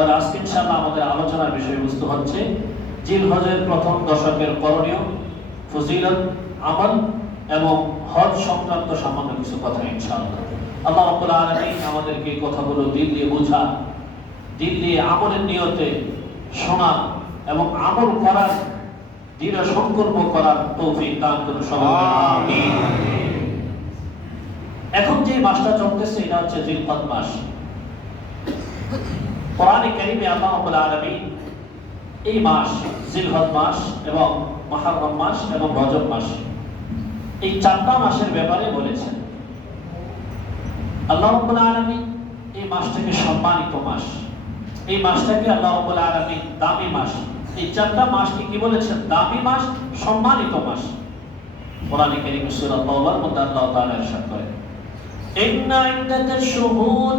আর আজকে ইনশাআল্লাহ আমাদের আলোচনার বিষয়বস্তু হচ্ছে জিলহজের প্রথম দশকের করণীয়, ফজিলত, আমল এবং হজ সংক্রান্ত সামান্য কিছু কথা ইনশাআল্লাহ। আল্লাহ রাব্বুল আলামিন আমাদেরকে কথাগুলো দিল দিয়ে বোঝা, দিল দিয়ে আমলের নিয়তে শোনা এবং আমল করার, দৃঢ় সংকল্প করার তৌফিক দান করুন সবাই আমিন। এখন যে মাসটা চলতেছে এটা হচ্ছে জিলহজ মাস। কোরআনে কারীমে আল্লাহ রাব্বুল আলামিন এই মাস, জিলহজ মাস এবং মুহররম মাস এবং রজব মাস, এই চারটা মাসের ব্যাপারে বলেছেন। আল্লাহ রাব্বুল আলামিন এই মাসটাকে সম্মানিত মাস, এই মাসটাকে আল্লাহ রাব্বুল আলামিন দামি মাস, এই চারটা মাসকে কি বলেছেন? দামি মাস, সম্মানিত মাস। কোরআনে কারীমে সূরা তাওবার মধ্যে আল্লাহ তাআলা ইরশাদ করেন, ইন্না ইদ্দাতাশ শুহুর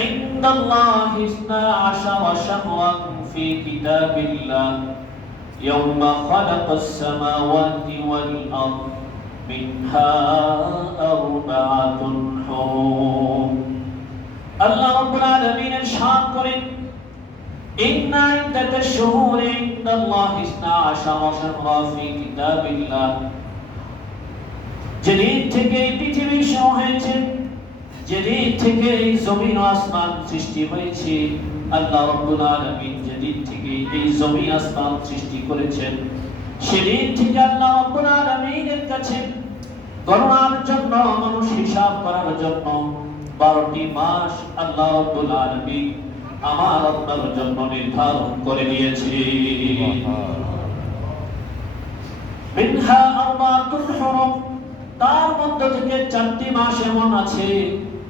عند الله 12 شهرا في كتاب الله يوم خلق السماوات والأرض منها 4 حرم الله رب العالمين ارشاد করেন إن عدة الشهور عند الله 12 شهرا في كتاب الله যেদিন থেকে পৃথিবী শুরু হয়েছে, যেদিন থেকে এই জমিন ও আসমান সৃষ্টি হয়েছে, আল্লাহ রাব্বুল আলামিন যেদিন থেকে এই জমিন আসমান সৃষ্টি করেছেন, সেদিন থেকে আল্লাহ রাব্বুল আলামিনের কাছে গণনার জন্য, মানুষ হিসাব করার জন্য 12টি মাস আল্লাহ রাব্বুল আলামিন আমার আপনার জন্য নির্ধারণ করে দিয়েছে। মিনহা 4 হুরুম, তার মধ্য থেকে 4টি মাস এমন আছে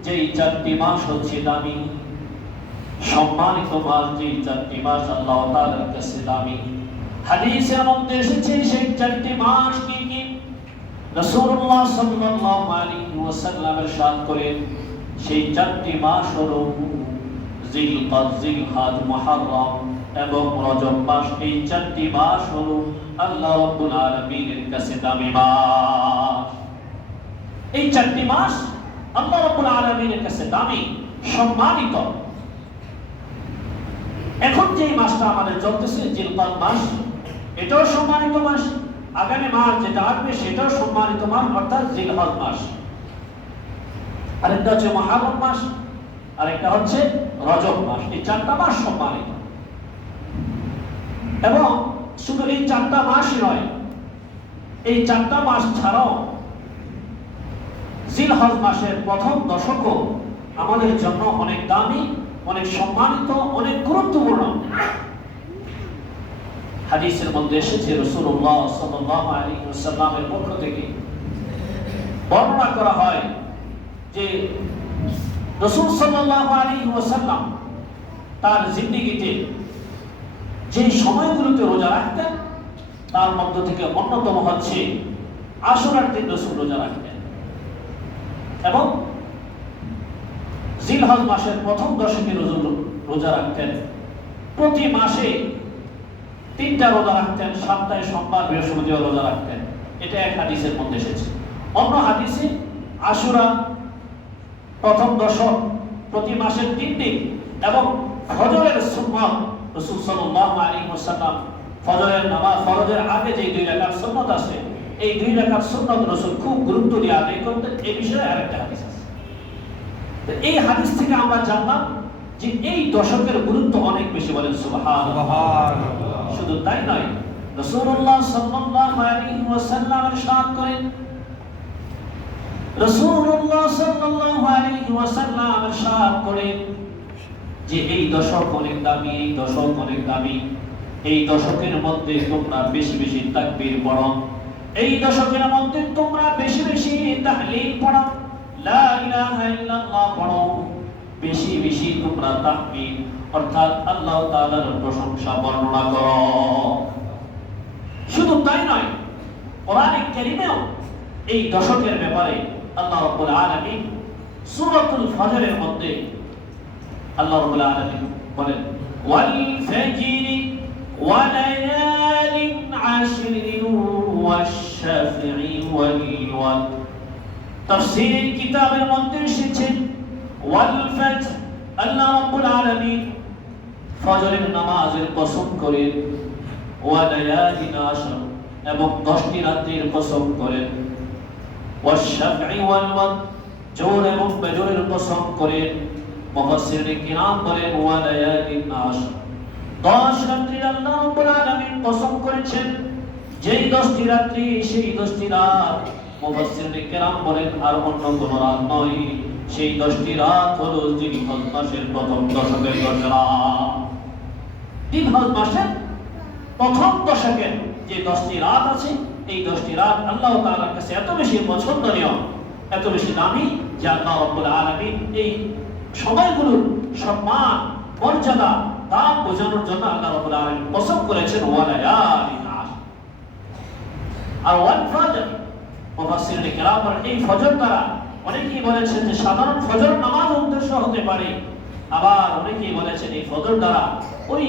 যেই 4টি মাস হচ্ছে দামি, সম্মানিত মাস। যেই 4টি মাস আল্লাহ তাআলার কাছে দামি। হাদিসের মধ্যে এসেছে সেই 4টি মাস কি কি? রাসূলুল্লাহ সাল্লাল্লাহু আলাইহি ওয়াসাল্লাম ইরশাদ করেন, সেই 4টি মাস হলো জিলকদ, জিলহজ, মুহররম এবং রজব মাস। এই 4টি মাস হলো আল্লাহ রাব্বুল আলামিনের কাছে দামি মাস। এই 4টি মাস আল্লাহ রাব্বুল আলামিনের কাছে দামি, সম্মানিত। এখন যে মাসটা আমাদের চলতেছে জিলকদ মাস, এটাও সম্মানিত মাস। আগামী মাস যেটা আসবে সেটাও সম্মানিত মাস, অর্থাৎ জিলহজ মাস। আরেকটা হচ্ছে মুহররম মাস, আরেকটা হচ্ছে রজব মাস। এই 4টা মাস সম্মানিত। এবং শুধু এই 4টা মাসই নয়, এই 4টা মাস ছাড়াও জিলহজ মাসের প্রথম দশকও আমাদের জন্য অনেক দামি, অনেক সম্মানিত, অনেক গুরুত্বপূর্ণ। হাদিসের মধ্যে এসেছে রাসূলুল্লাহ সাল্লাল্লাহু আলাইহি ওয়াসাল্লামের পক্ষ থেকে বর্ণনা করা হয় যে রাসূল সাল্লাল্লাহু আলাইহি ওয়াসাল্লাম তার জিন্দেগিতে যে সময়গুলোতে রোজা রাখতেন তার মধ্য থেকে অন্যতম হচ্ছে আশুরার দিন রাসূল রোজা রাখতেন এবং জিলহজ মাসের প্রথম দশকে রোজা রাখতেন। প্রতি মাসে 3টা রোজা রাখতেন, সপ্তাহে সোমবার, বৃহস্পতিবার রোজা রাখতেন। এটা এক হাদিসের মধ্যে এসেছে। অন্য হাদিসে আশুরা প্রথম দশক, প্রতি মাসের 3 দিন এবং ফজরের সুন্নাত, রাসূল সাল্লাল্লাহু আলাইহি ওয়াসাল্লাম ফজরের নামাজ, ফরজের আগে যে 2 রাকাত সুন্নাত আছে, এই 2 রাকাত সুন্নাত রাসূল খুব গুরুত্ব দিয়ে আদায় করতেন। এই বিষয়ে আরেকটা হাদিস আছে। এই হাদিস থেকে আমরা জানলাম যে এই দশকের গুরুত্ব অনেক বেশি। বলেন সুবহানাল্লাহ। শুধু তাই নয়, রাসূলুল্লাহ সাল্লাল্লাহু আলাইহি ওয়াসাল্লাম ইরশাদ করেন, রাসূলুল্লাহ সাল্লাল্লাহু আলাইহি ওয়াসাল্লাম ইরশাদ করেন যে এই দশক অনেক দামি, এই দশক অনেক দামি। এই দশকের মধ্যে তোমরা বেশি বেশি তাকবীর পড়ো, এই দশকের মধ্যে তোমরা বেশি বেশি তাহলিল পড়ো, লা ইলাহা ইল্লাল্লাহ পড়ো, বেশি বেশি তোমরা তাকবীর অর্থাৎ আল্লাহ তাআলার প্রশংসা বর্ণনা করো। শুধু তাই নয়, কোরআনে কারীমেও এই দশকের ব্যাপারে আল্লাহ রাব্বুল আলামিন সূরাতুল ফজরের মধ্যে আল্লাহ রাব্বুল আলামিন বলেন, ওয়াল ফাজরি ওয়া লায়ালিন আশরিন ওয়াশ শাফঈ ওয়াল ওয়াতর। তাফসীরের কিতাবের মধ্যে এসেছে ওয়াল ফাজর, আল্লাহ রাব্বুল আলামিন ফজরের নামাজের কসম করেন, ওয়া লায়ালিন আশর, এবং 10টি রাত্রির কসম করেন, ওয়া শাফঈ ওয়াল ওয়াতর, জোহর এবং ফজরের কসম করেন। মুফাসসিরিন কিরাম বলেন ওয়া লায়ালিন আশর, 10 রাত্রি আল্লাহ রাব্বুল আলামিন কসম করেছেন। যেই 10টি রাত্রি, সেই 10টি রাত, মুফাসসিরিন কিরাম বলেন আর অন্য কোনো রাত নয়, সেই 10টি রাত হলো জিলহজ মাসের প্রথম দশকের 10 রাত। জিলহজ মাসের প্রথম দশকের যে 10টি রাত আছে, এই 10টি রাত আল্লাহ তাআলার কাছে এত বেশি পছন্দনীয়, এত বেশি দামি, যে আল্লাহ রাব্বুল আলামিন এই সময়গুলোর সম্মান, মর্যাদা, দাম বোঝানোর জন্য আল্লাহ রাব্বুল আলামিন কসম করেছেন ওয়া লায়ালিন আশর। আর ওয়াল ফজর, মুফাসসিরিন কিরাম বলেন এই ফজর দ্বারা অনেকেই বলেছেন যে সাধারণ ফজর নামাজ উদ্দেশ্য হতে পারে, আবার অনেকেই বলেছেন এই ফজর দ্বারা ওই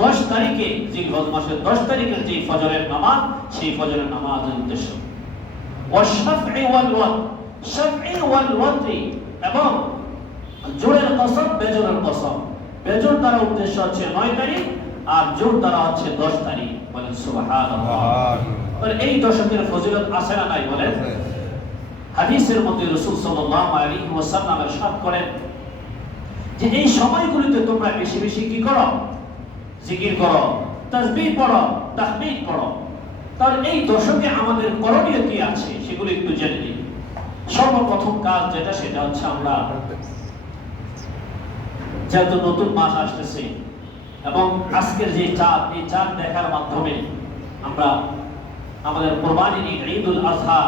10 তারিখে, জিলহজ মাসের 10 তারিখের যে ফজরের নামাজ, সেই ফজরের নামাজের উদ্দেশ্য। ওয়া শাফঈ ওয়াল ওয়াতর, শাফঈ ওয়াল ওয়াতর, এবং জোরের কসম, বেজরের কসম। বেজর দ্বারা উদ্দেশ্য হচ্ছে 9 তারিখ, আর জোর দ্বারা হচ্ছে 10 তারিখ। বলেন সুবহানাল্লাহ। এই দশকের ফজিলত আছে না নাই বলেন? হাদিসের মধ্যে রাসূল সাল্লাল্লাহু আলাইহি ওয়াসাল্লাম ইরশাদ করেন যে এই সময়গুলিতে তোমরা বেশি বেশি কি করো? জিকির করো, তাসবিহ পড়ো, তাহমিদ পড়ো। তাহলে এই দশকে আমাদের করণীয় কি আছে সেগুলো একটু জেনে নিই। সর্বপ্রথম কাজ যেটা, সেটা হচ্ছে আমরা যেহেতু নতুন মাস আসতেছে এবং আজকের যে চাঁদ, এই চাঁদ দেখার মাধ্যমে আমরা আমাদের কোরবানির ঈদুল আযহা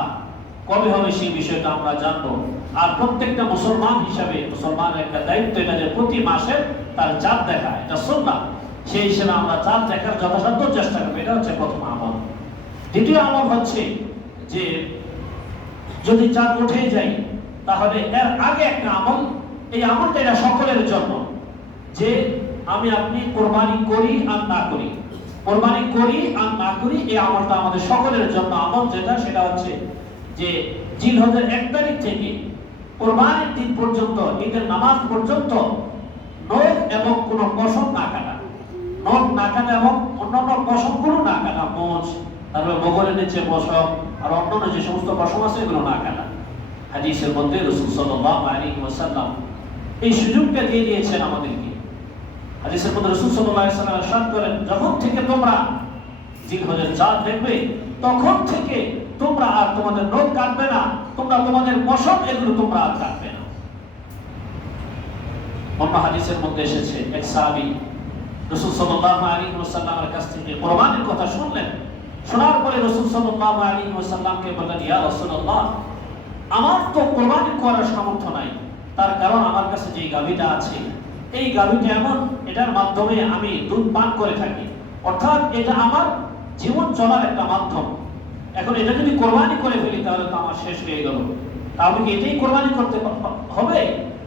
কবে হবে সেই বিষয়টা আমরা জানবো। আর প্রত্যেকটা মুসলমান হিসাবে, মুসলমানের একটা দায়িত্ব এটা যে প্রতি মাসে তার চাঁদ দেখা, এটা সুন্নাহ। সেই হিসেবে আমরা চাঁদ দেখার যথাসাধ্য চেষ্টা করবো, এটা হচ্ছে প্রথম আমল। দ্বিতীয় আমল হচ্ছে যে যদি চাঁদ উঠে যায়, তাহলে এর আগে একটা আমল, এই আমলটা এটা সকলের জন্য, যে আমি আপনি কোরবানি করি আর না করি, কোরবানি করি আর না করি, এই আমলটা আমাদের সকলের জন্য আমল। যেটা সেটা হচ্ছে যে জিলহজের 1 তারিখ থেকে কোরবানির দিন পর্যন্ত, ঈদের নামাজ পর্যন্ত নখ এবং কোনো পশম না কাটা, নখ না কাটা এবং অন্যান্য পশমগুলো না কাটা, মোচ, তারপরে বগলের নিচে পশম আর অন্যান্য যে সমস্ত পশম আছে এগুলো না কাটা। হাদিসের মধ্যে রাসূল সাল্লাল্লাহু আলাইহি ওয়াসাল্লাম এই সুযোগটা দিয়ে দিয়েছেন আমাদেরকে। হাদিসের মধ্যে রাসূল সাল্লাল্লাহু আলাইহি ওয়াসাল্লাম ইরশাদ করেন, যখন থেকে তোমরা জিলহজের চাঁদ দেখবে, তখন থেকে তোমরা আর তোমাদের নখ কাটবে না, তোমরা তোমাদের পশম এগুলো তোমরা আর কাটবে না। অন্য হাদিসের মধ্যে এসেছে, এক সাহাবী রাসূল সাল্লাল্লাহু আলাইহি ওয়াসাল্লামের কাছ থেকে কোরবানির কথা শুনলেন। শোনার পরে রাসূল সাল্লাল্লাহু আলাইহি ওয়াসাল্লামকে বললেন, ইয়া রাসূলুল্লাহ, আমার তো কোরবানি করার সামর্থ্য নাই, তার কারণ আমার কাছে যে গাভীটা আছে, এই গাভীটা এমন, এটার মাধ্যমে আমি দুধ পান করে থাকি, অর্থাৎ এটা আমার জীবন চলার একটা মাধ্যম। এখন এটা যদি কোরবানি করে ফেলি তাহলে তো আমার শেষ হয়ে গেল, তাহলে কি এটাই কোরবানি করতে হবে?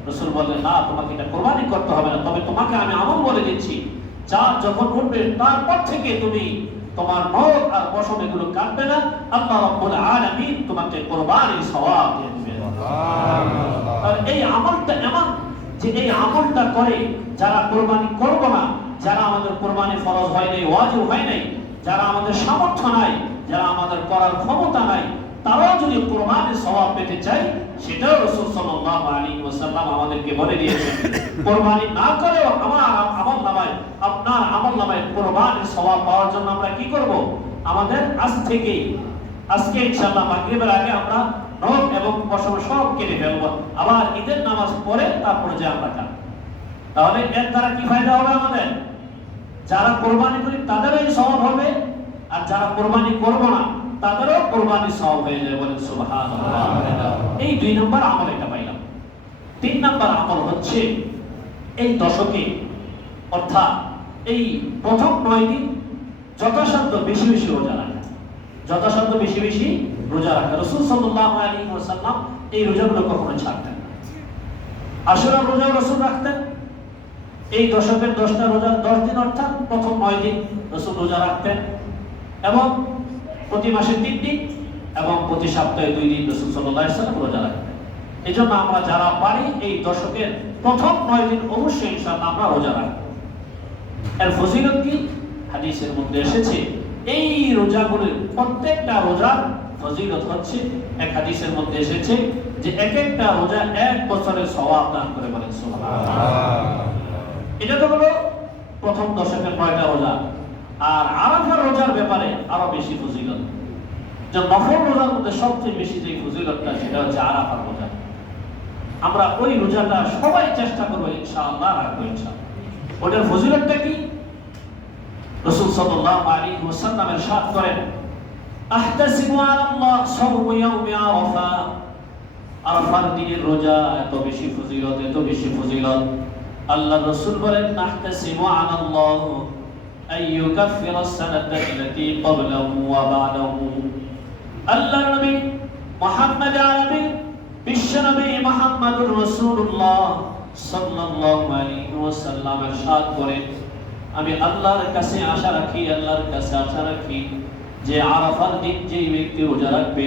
রাসূল বললেন, না, তোমাকে এটা কোরবানি করতে হবে না, তবে তোমাকে আমি আমল বলে দিচ্ছি, চাঁদ যখন উঠবে তারপর থেকে তুমি তোমার নখ আর পশম এগুলো কাটবে না, আল্লাহ রাব্বুল আলামিন তোমাকে কোরবানির সওয়াব দিয়ে দিবেন। সুবহানাল্লাহ। আর এই আমলটা এমন যে এই আমলটা করে যারা কোরবানি করবে না, যারা আমাদের কোরবানি ফরজ হয় নাই, ওয়াজিব হয় নাই, যারা আমাদের সামর্থ্য নাই, যারা আমাদের করার ক্ষমতা নাই, তারাও যদি কোরবানির সওয়াব পেতে চায়, সেটাও রাসূল সাল্লাল্লাহু আলাইহি ওয়াসাল্লাম আমাদেরকে বলে দিয়েছেন। কোরবানি না করেও আমার আমল নামায়, আপনার আমল নামায় কোরবানির সওয়াব পাওয়ার জন্য আমরা কি করব? আমাদের আজকে ইনশাআল্লাহ মাগরিবের আগে আমরা নখ এবং পশম সব কেটে ফেলবো, আবার ঈদের নামাজ পড়ে তারপরে যে আমরা কাটব। তাহলে এর দ্বারা কি ফায়দা হবে আমাদের? যারা কোরবানি করি তাদেরও এই সওয়াব হবে, আর যারা কোরবানি করবো না তাদেরও কোরবানির সওয়াব হয়ে যাবে। বলেন সুবহানাল্লাহ। এই 2 নম্বর আমল এটা পাইলাম। 3 নম্বর আমল হচ্ছে এই দশকে, অর্থাৎ এই প্রথম 9 দিন যথাসাধ্য বেশি বেশি রোজা রাখা, যথাসাধ্য বেশি বেশি রোজা রাখা। রাসূল সাল্লাল্লাহু আলাইহি ওয়াসাল্লাম এই রোজাগুলো কখনো ছাড়তেন না। আশুরা রোজা রাসূল রাখতেন। এই দশকের 10টা রোজা, 10 দিন অর্থাৎ প্রথম 9 দিন রাসূল রোজা রাখতেন, এবং প্রতি মাসে 3 দিন এবং প্রতি সপ্তাহে 2 দিন রাসূল সাল্লাল্লাহু আলাইহি ওয়াসাল্লাম রোজা রাখতেন। এজন্য আমরা যারা পারি এই দশকের প্রথম 9 দিন অবশ্যই ইনশাআল্লাহ আমরা রোজা রাখব। এর ফজিলত কি? হাদিসের মধ্যে এসেছে এই রোজাগুলোর প্রত্যেকটা রোজার ফজিলত হচ্ছে, এক হাদিসের মধ্যে এসেছে যে এক একটা রোজা 1 বছরের সওয়াব দান করে, বলেন সুবহানাল্লাহ। এটা তো হলো প্রথম দশকের 9টা রোজা। আর আরাফার রোজার ব্যাপারে আরো বেশি ফজিলত, যে নফল রোজার মধ্যে সবচেয়ে বেশি যে ফজিলতটা সেটা হচ্ছে আরাফার রোজা। আমরা ওই রোজাটা সবাই চেষ্টা করবো ইনশাআল্লাহ রাখবো ইনশাআল্লাহ। ওটার ফজিলতটা কি? রাসূল সাল্লাল্লাহু আলাইহি ওয়াসাল্লাম ইরশাদ করেন, আহতাসিবু আলাল্লাহ সাওম ইয়াউমি আরাফা। আরাফার দিনের রোজা এত বেশি ফজিলত, এত বেশি ফজিলত। আল্লাহ রাসূল বলেন, আহতাসিবু আলাল্লাহ আইয়ুকাফিরা আস-সানাতা আল্লাতী ক্বাবলাহু ওয়া বা'দাহু। আল্লাহর নবী মুহাম্মদ আরবী বিশ্বনবী মুহাম্মদুর রাসূলুল্লাহ সাল্লাল্লাহু আলাইহি ওয়াসাল্লাম ইরশাদ করেন, আমি আল্লাহর কাছে আশা রাখি, আল্লাহর কাছে আশা রাখি যে আরাফার দিন যে ব্যক্তি রোজা রাখবে,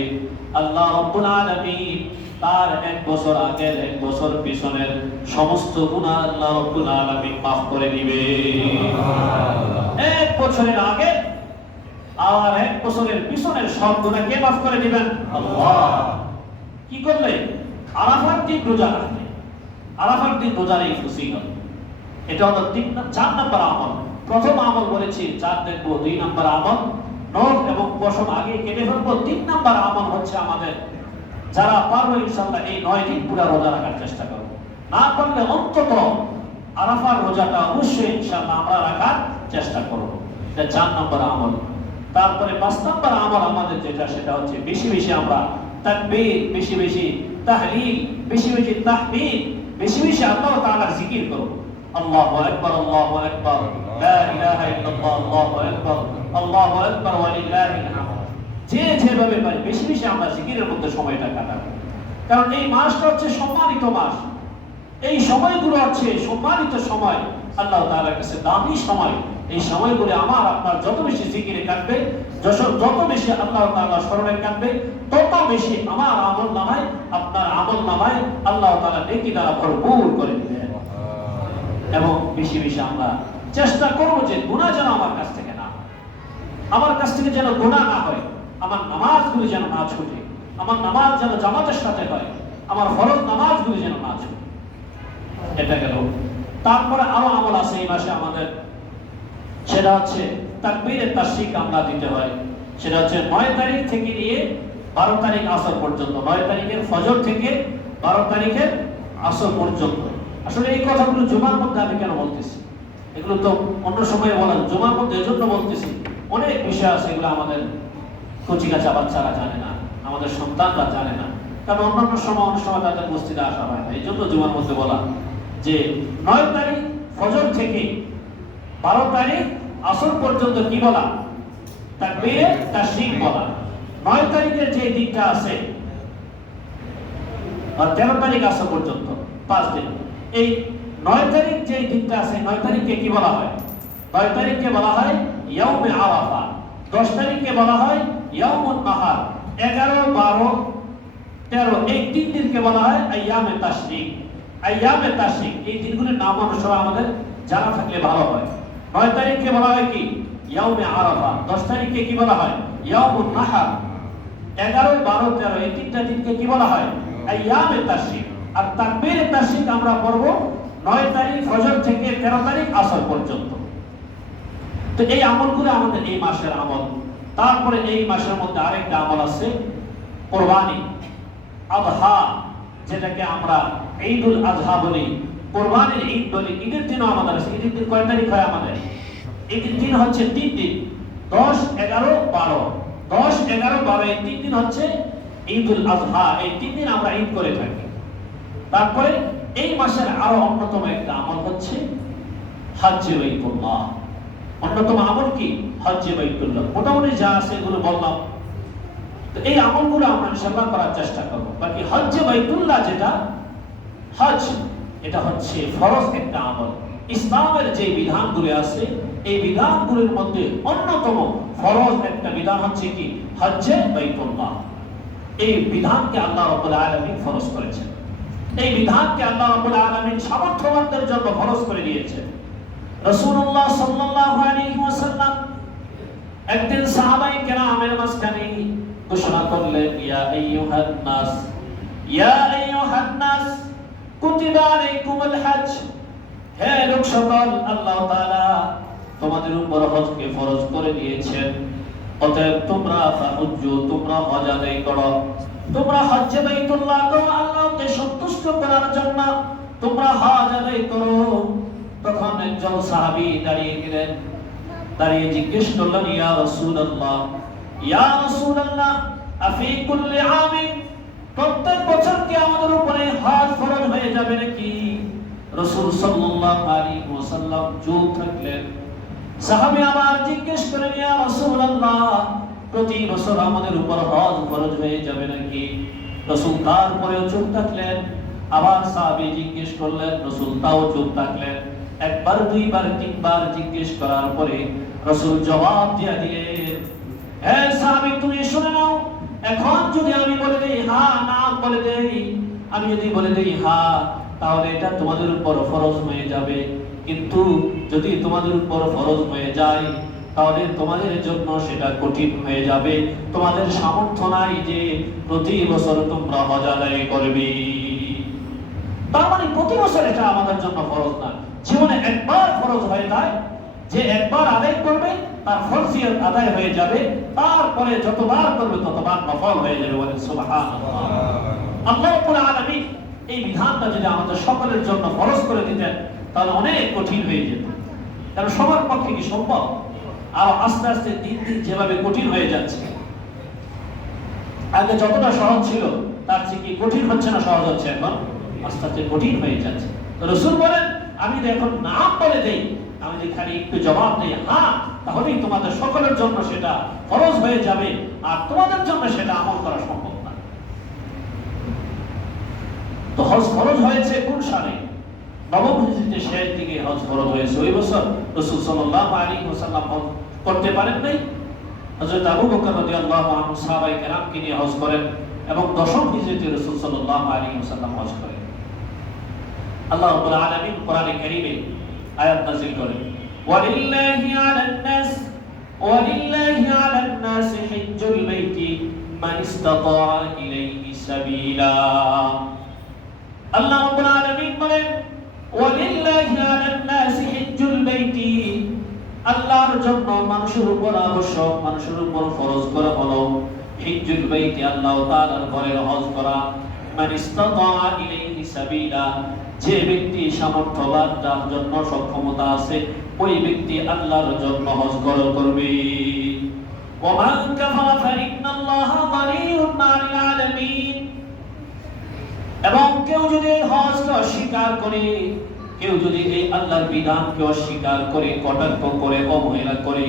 আল্লাহ রাব্বুল আলামিন তার 1 বছর আগের 1 বছর পিছনের সমস্ত গুনাহ আল্লাহ রাব্বুল আলামিন মাফ করে দিবে। 1 বছরের আগে আর 1 বছরের পিছনের সব গুনাহ কে মাফ করে দিবেন? আল্লাহ। কি করলে? আরাফার দিন রোজা রাখলে। আরাফার দিন রোজার এই ফজিলত, এটা হলো 4 নম্বর আমল। প্রথম আমল বলেছি 4 দেখবো, 2 নম্বর আমল নখ এবং পশম আগে কেটে ফেলবো। 3 নম্বর আমল হচ্ছে আমাদের যারা পারবো ইনশাআল্লাহ এই 9 দিন পুরো রোজা রাখার চেষ্টা করব। না পারলে অন্তত আরাফার রোজাটা অবশ্যই ইনশাআল্লাহ আমরা রাখার চেষ্টা করব। এটা 4 নম্বর আমল। তারপরে 5 নম্বর আমল আমাদের যেটা, সেটা হচ্ছে বেশি বেশি আমরা তাকবীর, বেশি বেশি তাহলিল, বেশি বেশি তাহমিদ, বেশি বেশি আল্লাহ তাআলার জিকির করব। আল্লাহু আকবার, আল্লাহু আকবার, লা ইলাহা ইল্লাল্লাহ, আল্লাহু আকবার, আল্লাহু আকবার ওয়া লিল্লাহিল হামদ। যে যেভাবে পারি বেশি বেশি আমরা জিকিরের মধ্যে সময়টা কাটাবো। কারণ এই মাসটা হচ্ছে সম্মানিত মাস। এই সময়গুলো হচ্ছে সম্মানিত সময়, আল্লাহ তাআলার কাছে দামি সময়। এই সময়গুলো আমার আপনার যত বেশি জিকিরে কাটবে, যত বেশি আল্লাহ তাআলার স্মরণে কাটবে, তত বেশি আমার আমল নামায়, আপনার আমল নামায় আল্লাহ তাআলা নেকি দ্বারা ভরপুর করে দিবেন। এবং বেশি বেশি আমরা চেষ্টা করব যে গুনাহ যেন আমার কাছ থেকে না, আমার কাছ থেকে যেন গুনাহ না হয়, আমার নামাজগুলো যেন না ছুটে, আমার নামাজ যেন জামাতের সাথে হয়, আমার ফরজ নামাজগুলো যেন না ছুটে। এটা গেল। তারপরে আরো আমল আছে এই মাসে আমাদের, সেটা হচ্ছে তাকবীরে তাশরিক আমরা দিতে হয়। সেটা হচ্ছে 9 তারিখ থেকে নিয়ে 12 তারিখ আসর পর্যন্ত, 9 তারিখের ফজর থেকে 12 তারিখের আসর পর্যন্ত। আসলে এই কথাগুলো জুমার মধ্যে আমি কেন বলতেছি, এগুলো তো অন্য সময়ে বলা, জুমার মধ্যে এজন্য বলতেছি অনেক বিষয় আছে এগুলো আমাদের কচিকাঁচা বাচ্চারা জানে না, আমাদের সন্তানরা জানে না। কারণ অন্যান্য সময় অনেক সময় তাদের মসজিদে আসা হয় না, এই জন্য জুমার মধ্যে বলা যে 9 তারিখ ফজর থেকে 12 তারিখ আসর পর্যন্ত কি বলা? তাকবীরে তাশরিক বলা। 9 তারিখের যে দিনটা আছে আর 13 তারিখ আসর পর্যন্ত 5 দিন। এই 9 তারিখ যে দিনটা আছে, 9 তারিখকে কি বলা হয়? 9 তারিখকে বলা হয় ইয়াউমে আরাফা। 10 তারিখকে বলা হয় ইয়াউমুন নাহার। 11, 12, 13 এই 3 দিনকে বলা হয় আইয়ামে তাশরিক। আইয়ামে তাশরিক এই দিনগুলোর নাম অনুসারে আমাদের জানা থাকলে ভালো হয়। 9 তারিখকে বলা হয় কি? ইয়াউমে আরাফা। 10 তারিখকে কি বলা হয়? ইয়াউমুন নাহার। 11, 12, 13 এই 3টা দিনকে কি বলা হয়? আইয়ামে তাশরিক। আর তাকবীরে তাশরিক আমরা পড়ব 9 তারিখ ফজর থেকে 13 তারিখ আসর পর্যন্ত। তো এই আমলগুলো আমাদের এই মাসের আমল। তারপরে এই মাসের মধ্যে আরেকটা আমল আছে, কুরবানি, আযহা, যেটাকে আমরা ঈদুল আযহা বলি, কুরবানির ঈদ বলি। ঈদের দিনও আমাদের আছে। ঈদের দিন কয় তারিখ হয় আমাদের? ঈদের দিন হচ্ছে 3 দিন, 10, 11, 12। 10, 11, 12 এই 3 দিন হচ্ছে ঈদুল আযহা। এই 3 দিন আমরা ঈদ করে থাকি। তারপরে এই মাসের আরো অন্যতম একটা আমল হচ্ছে হজ্জে বাইতুল্লাহ। অন্যতম আমল কি? হজ্জে বাইতুল্লাহ। মোটামুটি যা আছে এগুলো বললাম। তো এই আমলগুলো আমরা ইনশাআল্লাহ করার চেষ্টা করব। বাকি হজ্জে বাইতুল্লাহ যেটা হজ, এটা হচ্ছে ফরজ একটা আমল। ইসলামের যে বিধানগুলো আছে এই বিধানগুলোর মধ্যে অন্যতম ফরজ একটা বিধান হচ্ছে কি? হজ্জে বাইতুল্লাহ। এই বিধানকে আল্লাহ রাব্বুল আলামিন ফরজ করেছেন। এই বিধানকে আল্লাহ রাব্বুল আলামিন সামর্থ্যবানদের জন্য ফরজ করে দিয়েছেন। রাসূলুল্লাহ সাল্লাল্লাহু আলাইহি ওয়াসাল্লাম একদিন সাহাবায়ে কেরামের মাঝখানে ঘোষণা করলেন, ইয়া আইয়ুহান নাস কুতিবা আলাইকুমুল হজ। হে লোক সকল, আল্লাহ তাআলা তোমাদের উপর হজকে ফরজ করে দিয়েছেন, অতএব তোমরা ফাহুজ্জু, তোমরা হজ আদায় করো, তোমরা হজ্জে বাইতুল্লাহ করো, আল্লাহকে সন্তুষ্ট করার জন্য তোমরা হজ আদায় করো। তখন একজন সাহাবী দাঁড়িয়ে গেলেন, দাঁড়িয়ে জিজ্ঞেস করলেন, ইয়া রাসূলুল্লাহ আফি কুল্লি আমিন, প্রত্যেক বছর কি আমাদের উপরে হজ ফরজ হয়ে যাবে নাকি? রাসূল সাল্লাল্লাহু আলাইহি ওয়াসাল্লাম চুপ থাকলেন। সাহাবী আবার জিজ্ঞেস করেন, ইয়া রাসূলুল্লাহ প্রতি বছর আমাদের উপর হজ ফরজ হয়ে যাবে নাকি? রাসূল তারপরেও চুপ থাকলেন। আবার সাহাবী জিজ্ঞেস করলেন, রাসূল তাও চুপ থাকলেন। একবার, দুইবার, তিনবার জিজ্ঞেস করার পরে রাসূল জবাব দিলেন, হে সাহাবী তুমি শুনে নাও, এখন যদি আমি বলে দেই হ্যাঁ, না বলে দেই, আমি যদি বলে দেই হ্যাঁ, তাহলে এটা তোমাদের উপর ফরজ হয়ে যাবে। কিন্তু যদি তোমাদের উপর ফরজ হয়ে যায় তাহলে তোমাদের জন্য সেটা কঠিন হয়ে যাবে। তোমাদের সামর্থ্য নাই যে প্রতি বছর তোমরা হজ আদায় করবে। তার মানে প্রতি বছর এটা আমাদের জন্য ফরজ না, জীবনে একবার ফরজ হয়ে যায়, যে একবার আদায় করবে তার ফরজিয়ত আদায় হয়ে যাবে, তারপরে যতবার করবে ততবার নফল হয়ে যাবে। বলেন সুবহানাল্লাহ। আল্লাহ রাব্বুল আলামিন এই বিধানটা যদি আমাদের সকলের জন্য ফরজ করে দিতেন তাহলে অনেক কঠিন হয়ে যেত। কারণ সবার পক্ষে কি সম্ভব? আর আস্তে আস্তে দিন দিন যেভাবে কঠিন হয়ে যাচ্ছে, আগে যতটা সহজ ছিল তার চেয়ে কি কঠিন হচ্ছে না সহজ হচ্ছে? এখন আস্তে আস্তে কঠিন হয়ে যাচ্ছে। তো রাসূল বলেন, আমি যদি এখন না বলে দেই, আমি যদি খালি একটু জবাব দেই হ্যাঁ, তাহলেই তোমাদের সকলের জন্য সেটা ফরজ হয়ে যাবে, আর তোমাদের জন্য সেটা আমল করা সম্ভব না। তো হজ ফরজ হয়েছে কোন সালে? নবম হিজরিতে শেষ দিকে হজ ফরজ হয়েছে। ওই বছর রাসূল সাল্লাল্লাহু আলাইহি ওয়াসাল্লাম হজ করতে পারেন নাই। হযরত আবু বকর রাদিয়াল্লাহু আনহু সাহাবায়ে কেরামকে নিয়ে হজ করেন এবং দশম হিজরিতে রাসূল সাল্লাল্লাহু আলাইহি ওয়াসাল্লাম হজ করেন। আল্লাহ রাব্বুল আলামিন কোরআনে কারীমে আয়াত নাযিল করেন, ওয়ালিল্লাহি আলান নাস হিজ্জুল বাইতি মান ইসতাতা ইলাইহি সাবিলা। আল্লাহ রাব্বুল আলামিন বলেন, ওয়ালিল্লাহি আলান নাস হিজ্জুল বাইতি, আল্লাহর জন্য মানুষের উপর আবশ্যক, মানুষের উপর ফরজ করা হলো হিজ্জুল বাইতি, আল্লাহ তাআলার ঘরের হজ করা, মান ইসতাতা ইলাইহি সাবিলা, যে ব্যক্তি সামর্থ্যবান, যার জন্য সক্ষমতা আছে, ওই ব্যক্তি আল্লাহর জন্য হজ করবে। ওমান কাফারা ফাইন্নাল্লাহা গানিয়্যুন আনিল আলামিন, এবং কেউ যদি হজকে অস্বীকার করে, কেউ যদি এই আল্লাহর বিধানকে অস্বীকার করে, কটাক্ষ করে, অবহেলা করে,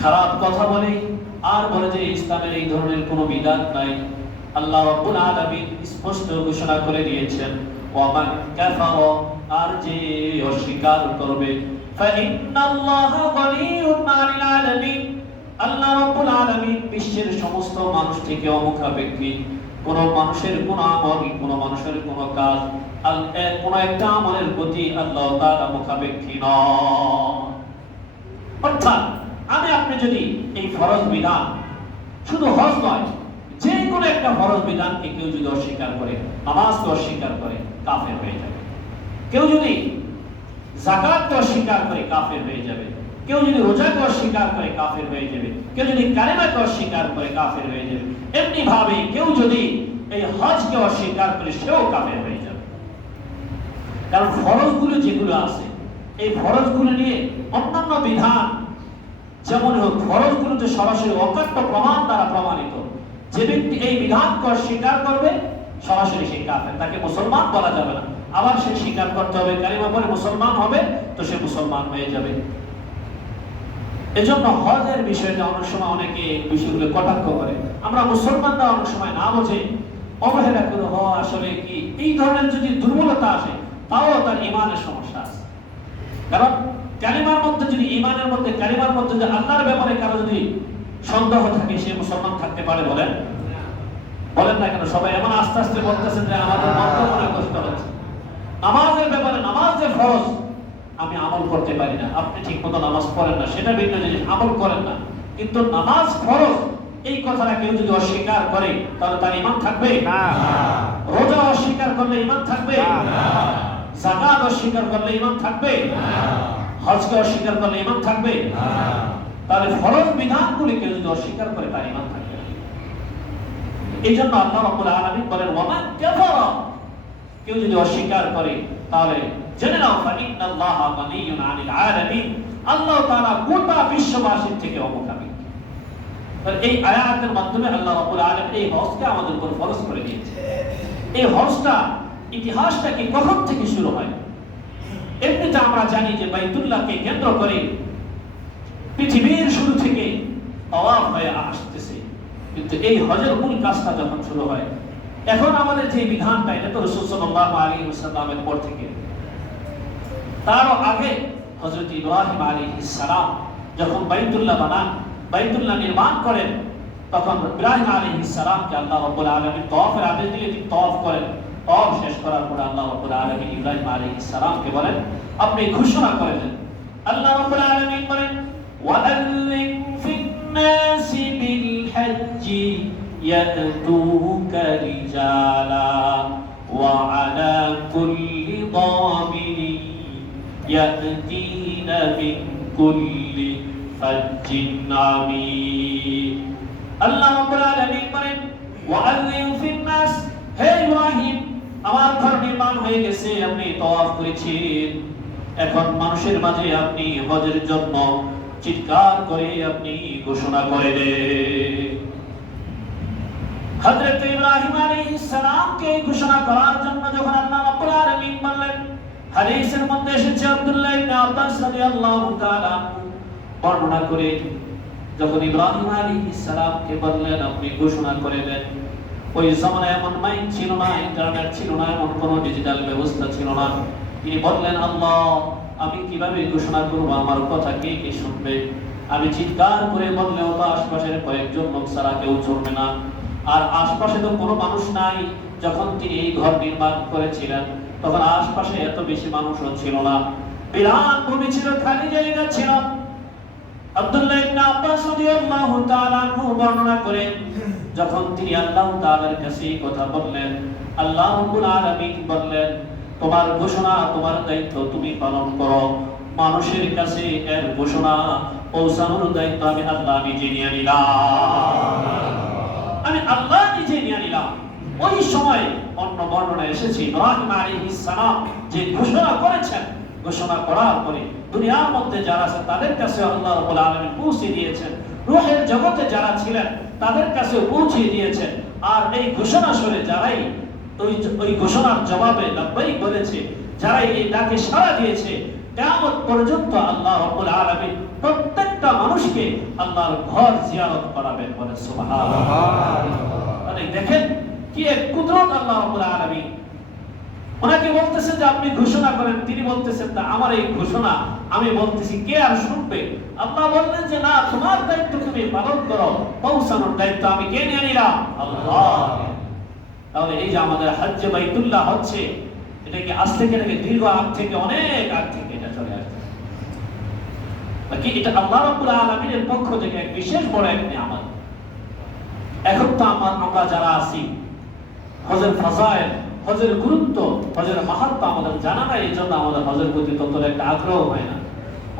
খারাপ কথা বলে, আর বলে যে ইসলামের এই ধরনের কোনো বিধান নাই, আল্লাহ রাব্বুল আলামিন স্পষ্ট ঘোষণা করে দিয়েছেন, ওয়ামান কাফারা, আর যে অস্বীকার করবে, ফাইন্নাল্লাহা গানিয়্যুন আনিল আলামিন, আল্লাহ রাব্বুল আলামিন বিশ্বের সমস্ত মানুষ থেকে অমুখাপেক্ষী। কোন মানুষের কোন আমল, কোন মানুষের কোন কাজ, কোন একটা আমলের প্রতি আল্লাহ তাআলা মুখাপেক্ষী নন। অর্থাৎ আমি আপনি যদি এই ফরজ বিধান, শুধু হজ নয়, যে কোনো একটা ফরজ বিধানকে কেউ যদি অস্বীকার করে, নামাজকে অস্বীকার করে, কাফের হয়ে যাবে। কেউ যদি যাকাতকে অস্বীকার করে, কাফের হয়ে যাবে। কেউ যদি রোজাকে অস্বীকার করে, কাফের হয়ে যাবে। কেউ যদি কালিমাকে অস্বীকার করে, কাফের হয়ে যাবে। এমনি ভাবে কেউ যদি এই হজকে অস্বীকার করে, সেও কাফের হয়ে যাবে। কারণ ফরজগুলো যেগুলো আছে, এই ফরজগুলো নিয়ে অন্যান্য বিধান যেমন হোক, ফরজগুলো যে সরাসরি অকাট্য প্রমাণ দ্বারা প্রমাণিত, যে ব্যক্তি এই বিধানকে অস্বীকার করবে সরাসরি সে কাফের, তাকে মুসলমান বলা যাবে না। আবার সে স্বীকার করতে হবে, কালিমা পড়ে মুসলমান হবে, তো সে মুসলমান হয়ে যাবে। এজন্য হজের বিষয়টা অনেক সময় অনেকে বিষয়গুলো কটাক্ষ করে। আমরা মুসলমানরা অনেক সময় না বুঝে অবহেলা করে, আসলে কি এই ধরনের যদি দুর্বলতা আসে, তাও তার ঈমানের সমস্যা আছে। কারণ কালিমার মধ্যে যদি, ঈমানের মধ্যে, কালিমার মধ্যে যে আল্লাহর ব্যাপারে কারো যদি সন্দেহ থাকে, সে মুসলমান থাকতে পারে? বলেন না কেন? সবাই এমন আস্তে আস্তে বলতেছেন যে আমাদের মধ্যে অনেক কষ্ট হচ্ছে। নামাজের ব্যাপারে, নামাজ যে ফরজ, আমি আমল করতে পারি না, আপনি ঠিক মতো নামাজ পড়েন না, সেটা ভিন্ন জিনিস, আমল করেন না, কিন্তু নামাজ ফরজ এই কথাটা কেউ যদি অস্বীকার করে তাহলে তার ঈমান থাকবে না। রোজা অস্বীকার করলে ঈমান থাকবে না। যাকাত অস্বীকার করলে ঈমান থাকবে না। হজকে অস্বীকার করলে ঈমান থাকবে না। তাহলে ফরজ বিধানগুলি কেউ যদি অস্বীকার করে তার ঈমান থাকবে না। এই জন্য আল্লাহ রাব্বুল আলামিন বলেন ওয়ামান কাফারা, কেউ যদি অস্বীকার করে তাহলে জেনে নাও ফাইন্নাল্লাহা গানিয়্যুন আনিল আলামিন, আল্লাহ তাআলা গোটা বিশ্ববাসীর থেকে অমুখাপেক্ষী। এই আয়াতের মাধ্যমে আল্লাহ রাব্বুল আলামিন এই হজকে আমাদের উপর ফরজ করে দিয়েছে। এই হজটা ইতিহাসটা কি কখন থেকে শুরু হয়? এমনিতে আমরা জানি যে বাইতুল্লাহকে কেন্দ্র করে পৃথিবীর শুরু থেকে তাওয়াফ হয়ে আসতেছে, কিন্তু এই হজের মূল কাজটা যখন শুরু হয়, এখন আমাদের যে বিধানটা এটা তো রাসূল সাল্লাল্লাহু আলাইহি ওয়াসাল্লামের পর থেকে। তারও আগে হযরত ইব্রাহিম আলাইহিস সালাম যখন বাইতুল্লাহ বানান, বাইতুল্লাহ নির্মাণ করেন, তখন ইব্রাহিম আলাইহিস সালামকে আল্লাহ রাব্বুল আলামিন তাওয়াফের আদেশ দিলে তিনি তাওয়াফ করেন। তাওয়াফ শেষ করার পরে আল্লাহ রাব্বুল আলামিন ইব্রাহিম আলাইহিস সালামকে বলেন আপনি ঘোষণা করে দেন। আল্লাহ রাব্বুল আলামিন বলেন ওয়াআল্লিম ফিন-নাসি বিল-হাজ্জি ইয়াতুকা রিজালা ওয়া আলা কুল্লি দামিরিন ইয়াতিনা মিন কুল্লি ফাজ্জিন আমিক। আল্লাহ রাব্বুল আলামিন বলেন ওয়াআল্লিম ফিন-নাস, হে ইব্রাহিম আমার ঘর নির্মাণ হয়ে গেছে, আপনি তাওয়াফ করেছেন, এখন মানুষের মাঝে আপনি হজের জন্য চিৎকার করে আপনি ঘোষণা করে দেন। হযরত ইব্রাহিম আলাইহিস সালামকে ঘোষণা করার জন্য যখন আল্লাহ রাব্বুল আলামিন বললেন, হাদিসের মধ্যে এসেছে আব্দুল্লাহ ইবনে আব্বাস রাদিয়াল্লাহু তাআলা বর্ণনা করে, যখন ইব্রাহিম আলাইহিস সালামকে বললেন আপনি ঘোষণা করে দেন, ওই জামানায় এমন মাইক ছিল না, ইন্টারনেট ছিল না, এমন কোনো ডিজিটাল ব্যবস্থা ছিল না। তিনি বললেন আল্লাহ আমি কিভাবে ঘোষণা করব, আমার কথা কে কে শুনবে? আমি চিৎকার করে বললেও তো আশপাশের কয়েকজন লোক ছাড়া কেউ শুনবে না, আর আশপাশে তো কোনো মানুষ নাই। যখন তিনি এই ঘর নির্মাণ করেছিলেন তখন আশপাশে এত বেশি মানুষও ছিল না, বিরাট ভূমি ছিল, খালি জায়গা ছিল। আব্দুল্লাহ ইবনে আব্বাস রাদিয়াল্লাহু তাআলা আনহু বর্ণনা করেন, যখন তিনি আল্লাহ তাআলার কাছে কথা বললেন, আল্লাহ রাব্বুল আলামিন বললেন তোমার ঘোষণা, তোমার দায়িত্ব তুমি পালন করো, মানুষের কাছে এর ঘোষণা পৌঁছানোর দায়িত্ব আমি আল্লাহ নিজে নিয়ে নিলাম। আমি আল্লাহ নিজে নিয়ে নিলাম। ওই সময় অন্য বর্ণনা এসেছে ইব্রাহিম আলাইহিস সালাম যে ঘোষণা করেছেন, ঘোষণা করার পরে দুনিয়ার মধ্যে যারা আছে তাদের কাছে আল্লাহ রাব্বুল আলামিন পৌঁছে দিয়েছেন, রূহের জগতে যারা ছিলেন তাদের কাছে পৌঁছে দিয়েছেন। আর এই ঘোষণা শুনে যারাই ওই ঘোষণার জবাবে লাব্বাইক বলেছে, যারাই এই ডাকে সাড়া দিয়েছে, কিয়ামত পর্যন্ত আল্লাহ রাব্বুল আলামিন প্রত্যেকটা মানুষকে আল্লাহর ঘর জিয়ারত করাবেন। বলে সুবহানাল্লাহ। মানে দেখেন কি এক কুদরত আল্লাহ রাব্বুল আলামিন। ওনাকে বলতেছেন যে আপনি ঘোষণা করেন, তিনি বলতেছেন না আমার এই ঘোষণা আমি বলতেছি কে আর শুনবে? আল্লাহ বললেন যে না, তোমার দায়িত্ব তুমি পালন করো, পৌঁছানোর দায়িত্ব আমি কে নিয়ে নিলাম? আল্লাহ। তাহলে এই যে আমাদের হজ্জে বাইতুল্লাহ হচ্ছে, এটা কি আজ থেকে নাকি দীর্ঘ আগ থেকে, অনেক আগ থেকে এটা চলে আসছে। বাকি এটা আল্লাহ রাব্বুল আলামিনের পক্ষ থেকে এক বিশেষ বড় এক নিয়ামত। এখন তো আমরা যারা আছি হজের ফাজাইল, হজের গুরুত্ব, হজের মাহাত্ম আমাদের জানা নাই, এই জন্য আমাদের হজের প্রতি ততটা একটা আগ্রহ হয় না।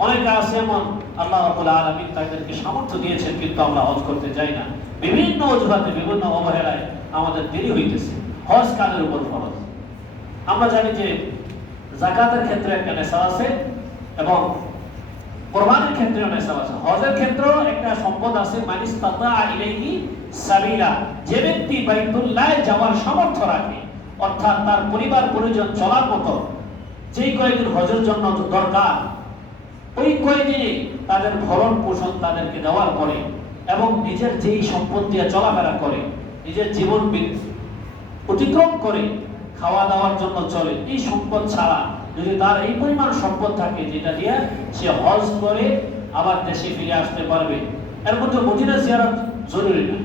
অনেকে আছে এমন আল্লাহ রাব্বুল আলামিন তাদেরকে সামর্থ্য দিয়েছেন কিন্তু আমরা হজ করতে যাই না, বিভিন্ন অজুহাতে, বিভিন্ন অবহেলায় আমাদের দেরি হইতেছে। হজ কাদের উপর ফরজ? আমরা জানি যে যাকাতের ক্ষেত্রে একটা নেশা আছে এবং কুরবানির ক্ষেত্রেও নেশা আছে। হজের ক্ষেত্রেও একটা সম্পদ আছে, মানিস্তাতা ইলাইহি সাবিলা, যে ব্যক্তি বাইতুল্লাহ যাওয়ার সামর্থ্য রাখে, অর্থাৎ তার পরিবার পরিজন চলার মতো যেই কয়েকদিন হজের জন্য দরকার, ওই কয়েকদিনে তাদের ভরণ পোষণ তাদেরকে দেওয়ার পরে এবং নিজের যেই সম্পদ দিয়ে চলাফেরা করে, নিজের জীবন অতিক্রম করে খাওয়া দাওয়ার জন্য চলে, এই সম্পদ ছাড়া যদি তার এই পরিমাণ সম্পদ থাকে যেটা দিয়ে সে হজ করে আবার দেশে ফিরে আসতে পারবে, এর মধ্যে মদিনা জিয়ারত জরুরি না,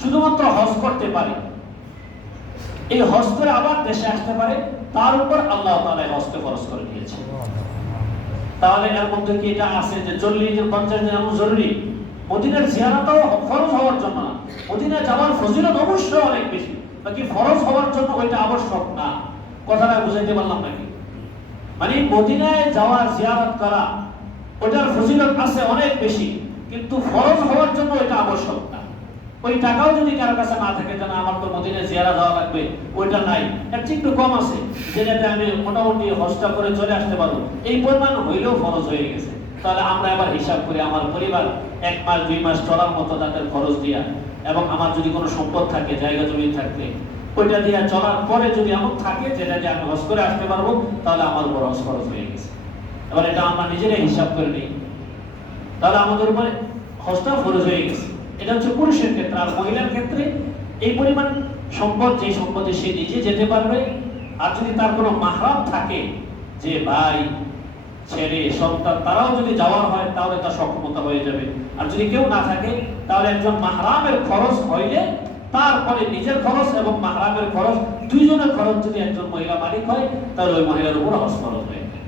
শুধুমাত্র হজ করতে পারে, এই হজ করে আবার দেশে আসতে পারে, তার উপর আল্লাহ তাআলা হজকে ফরজ করে দিয়েছে। তাহলে এর মধ্যে কি এটা আছে যে 40 দিন 50 দিন এমন জরুরি? মদিনার জিয়ারতও ফরজ হওয়ার জন্য না, মদিনা যাওয়ার ফজিলত অবশ্যই অনেক বেশি, বাকি ফরজ হওয়ার জন্য ওইটা আবশ্যক না। কথাটা বুঝাইতে পারলাম নাকি? মানে মদিনায় যাওয়ার জিয়ারত করা ওটার ফজিলত আছে অনেক বেশি, কিন্তু ফরজ হওয়ার জন্য এটা আবশ্যক না। ওই টাকাও যদি কারো কাছে না থাকে যে না আমার তো মদিনায় জিয়ারত হওয়া লাগবে, ওইটা নাই, এর চেয়ে একটু কম আছে যেটাতে আমি মোটামুটি হজটা করে চলে আসতে পারবো, এই পরিমাণ হইলেও ফরজ হয়ে গেছে। তাহলে আমরা এবার হিসাব করি আমার পরিবার 1 মাস 2 মাস চলার মতো তাদের খরচ দিয়া, এবং আমার যদি কোনো সম্পদ থাকে জায়গা জমি থাকলে ওইটা দিয়া চলার পরে যদি এমন থাকে যেটা দিয়ে আমি হজ করে আসতে পারবো, তাহলে আমার উপর হজ খরচ হয়ে গেছে। এবার এটা আমরা নিজেরাই হিসাব করে নিই, তাহলে আমাদের উপরে হজটা ফরজ হয়ে গেছে। এটা হচ্ছে পুরুষের ক্ষেত্রে। আর মহিলার ক্ষেত্রে এই পরিমাণ সম্পদ, যে সম্পদে সে নিজে যেতে পারবে, আর যদি তার কোনো মাহরাম থাকে যে ভাই ছেলে সন্তান তারাও যদি যাওয়ার হয় তাহলে তার সক্ষমতা হয়ে যাবে। আর যদি কেউ না থাকে তাহলে একজন মাহরামের খরচ হইলে তারপরে নিজের খরচ এবং মাহরামের খরচ দুইজনের খরচ যদি একজন মহিলা মালিক হয় তাহলে ওই মহিলার উপর হজ খরচ হয়ে যায়।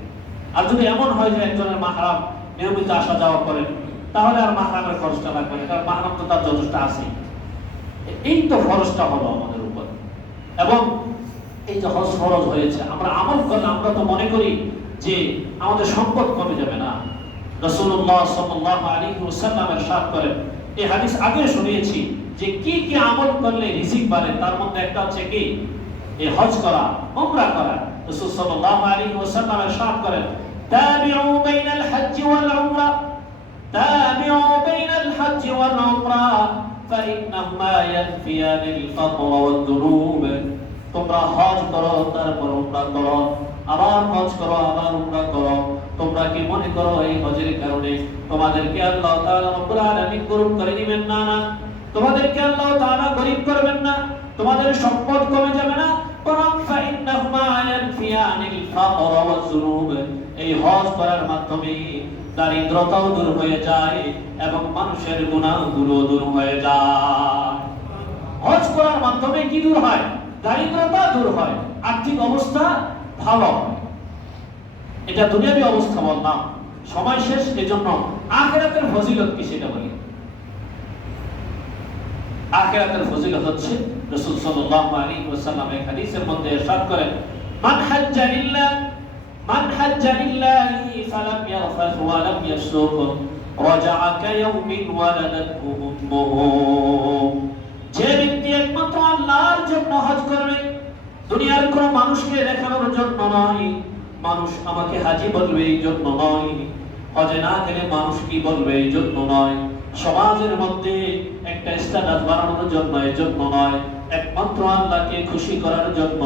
আর যদি এমন হয় যে একজনের মাহরাম নিয়মিত আসা যাওয়া করেন তাহলে আর মাহরামের খরচটা লাগবে না, কারণ মাহরাম তো তার যথেষ্ট আছে। এই তো খরচটা হলো আমাদের উপর। এবং এই যে হজ ফরজ হয়েছে, আমরা আমল করলে আমরা তো মনে করি যে আমাদের সম্পদ কমে যাবে না। রাসূলুল্লাহ সাল্লাল্লাহু আলাইহি ওয়াসাল্লাম ইরশাদ করেন, এই হাদিস আগে শুনিয়েছি যে কি কি আমল করলে রিজিক বাড়ে, তার মধ্যে একটা হচ্ছে কি এই হজ করা, উমরা করা। রাসূল সাল্লাল্লাহু আলাইহি ওয়াসাল্লাম ইরশাদ করেন, তাবিউ বাইনাল হজ্জ ওয়াল উমরা, তাবিউ বাইনাল হজ্জ ওয়াল উমরা ফাইন্নাহুমা ইয়ানফিয়ানিল ফাকর ওয়াদ দুনুব। তোমরা হজ করো তারপর উমরা করো, আবার হজ করো আবার উমরা করো। তোমরা কি মনে করো এই হজের কারণে তোমাদেরকে আল্লাহ তাআলা রব্বুল আলামিন গরিব করে দিবেন? না না, তোমাদেরকে আল্লাহ তাআলা গরিব করবেন না, তোমাদের সম্পদ কমে যাবে না, বরং ফাইন্নাহুমা ইয়ানফিয়ানিল ফাকর ওয়াজ যুনুব। এই হজ করার মাধ্যমে দারিদ্রতাও দূর হয়ে যায় এবং মানুষের গুনাহগুলো দূর হয়ে যায়। হজ করার মাধ্যমে কি দূর হয়? দারিদ্রতা দূর হয়, আর্থিক অবস্থা ভালো হয়। এটা দুনিয়াবী অবস্থা বললাম, সময় শেষ। এজন্য আখিরাতের ফজিলত কি সেটা বলি। আখিরাতের ফজিলত হচ্ছে রাসূল সাল্লাল্লাহু আলাইহি ওয়াসাল্লাম এই হাদিসের মধ্যে ইরশাদ করেন, মান হাজ্জা লিল্লাহি ফালাম ইয়ারফাস ওয়া লাম ইয়াফসুক রাজা'a কায়াউমিন ওয়ালাদাতহু উম্মুহু। যে ব্যক্তি একমাত্র আল্লাহর জন্য হজ করবে, দুনিয়ার কোনো মানুষকে দেখানোর জন্য নয়, মানুষ আমাকে হাজী বলবে এই জন্য নয়, হজে না গেলে মানুষ কি বলবে এই জন্য নয়, সমাজের মধ্যে একটা স্ট্যাটাস বাড়ানোর জন্য এই জন্য নয়, একমাত্র আল্লাহকে খুশি করার জন্য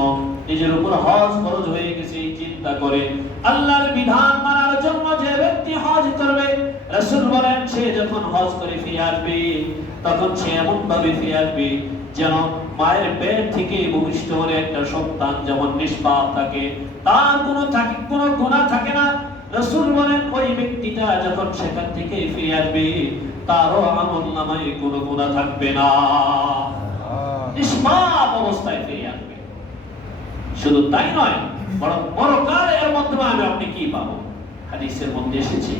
নিজের উপর হজ ফরজ হয়ে গেছে এই চিন্তা করে আল্লাহর বিধান মানার জন্য যে ব্যক্তি হজ করবে, রাসূল বলেন সে যখন হজ করে ফিরে আসবে তখন সে এমন ভাবে ফিরে আসবে যেন মায়ের পেট থেকে ভূমিষ্ঠ হলে একটা সন্তান যেমন নিষ্পাপ থাকে, তার কোনো গুনাহ থাকে না। রাসূল বলেন ওই ব্যক্তিটা যখন সেখান থেকে ফিরে আসবে তারও আমলনামায় কোনো গুনাহ থাকবে না, নিষ্পাপ অবস্থায় ফিরে আসবে। শুধু তাই নয়, বরং পরকালে এর মাধ্যমে আপনি কি পাবো? হাদিসের মধ্যে এসেছে,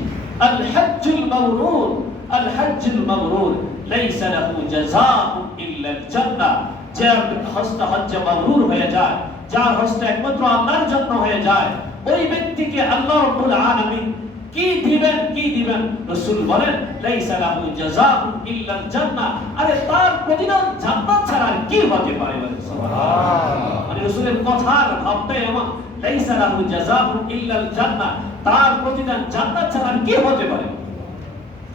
আল হজ্জুল মাবরুর, আল হজ্জুল মাবরুর লাইসা লাহু জাযাউন ইল্লা আল জান্নাহ। যার হজ মাবরুর হয়ে যায়, যার হজটা একমাত্র আল্লাহর জন্য হয়ে যায়, ওই ব্যক্তিকে আল্লাহ রাব্বুল আলামিন কি দিবেন? রাসূল বলেন লাইসা লাহু জাযাউন ইল্লা আল জান্নাহ। আরে তার প্রতিদান জান্নাত ছাড়া আর কি হতে পারে? সুবহানাল্লাহ। মানে রাসূলের কথার ভাবটাই এমন, লাইসা লাহু জাযাউন ইল্লা আল জান্নাহ, তার প্রতিদান জান্নাত ছাড়া আর কি হতে পারে?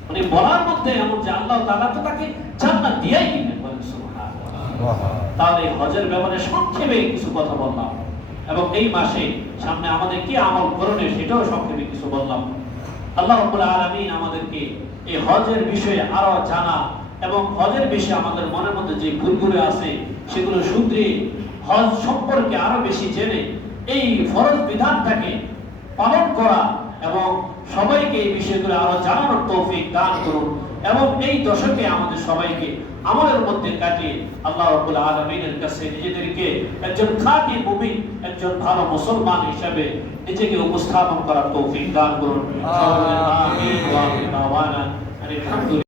মানে বলার মধ্যে এমন যে আল্লাহ তাআলা তো তাকে জান্নাত দিয়েই দিবেন। সুবহানাল্লাহ। তাহলে হজের ব্যাপারে সংক্ষেপে কিছু কথা বললাম, এবং এই মাসে সামনে আমাদের কি আমল করণীয় সেটাও সংক্ষেপে কিছু বললাম। আল্লাহ রাব্বুল আলামিন আমাদেরকে এই হজের বিষয়ে আরো জানা এবং হজের বিষয়ে আমাদের মনের মধ্যে যে ভুলগুলো আছে সেগুলো শুধরে হজ সম্পর্কে আরো বেশি জেনে এই ফরজ বিধানটাকে পালন করা এবং সবাইকে এই বিষয়গুলো আরো জানানোর তৌফিক দান করুন। এবং এই দশকে আমাদের সবাইকে আমলের মধ্যে কাটিয়ে আল্লাহ রাব্বুল আলামিনের কাছে নিজেদেরকে একজন খাঁটি মুমিন, একজন ভালো মুসলমান হিসেবে নিজেকে উপস্থাপন করার তৌফিক দান করুন। আমিন ওয়া আমিন।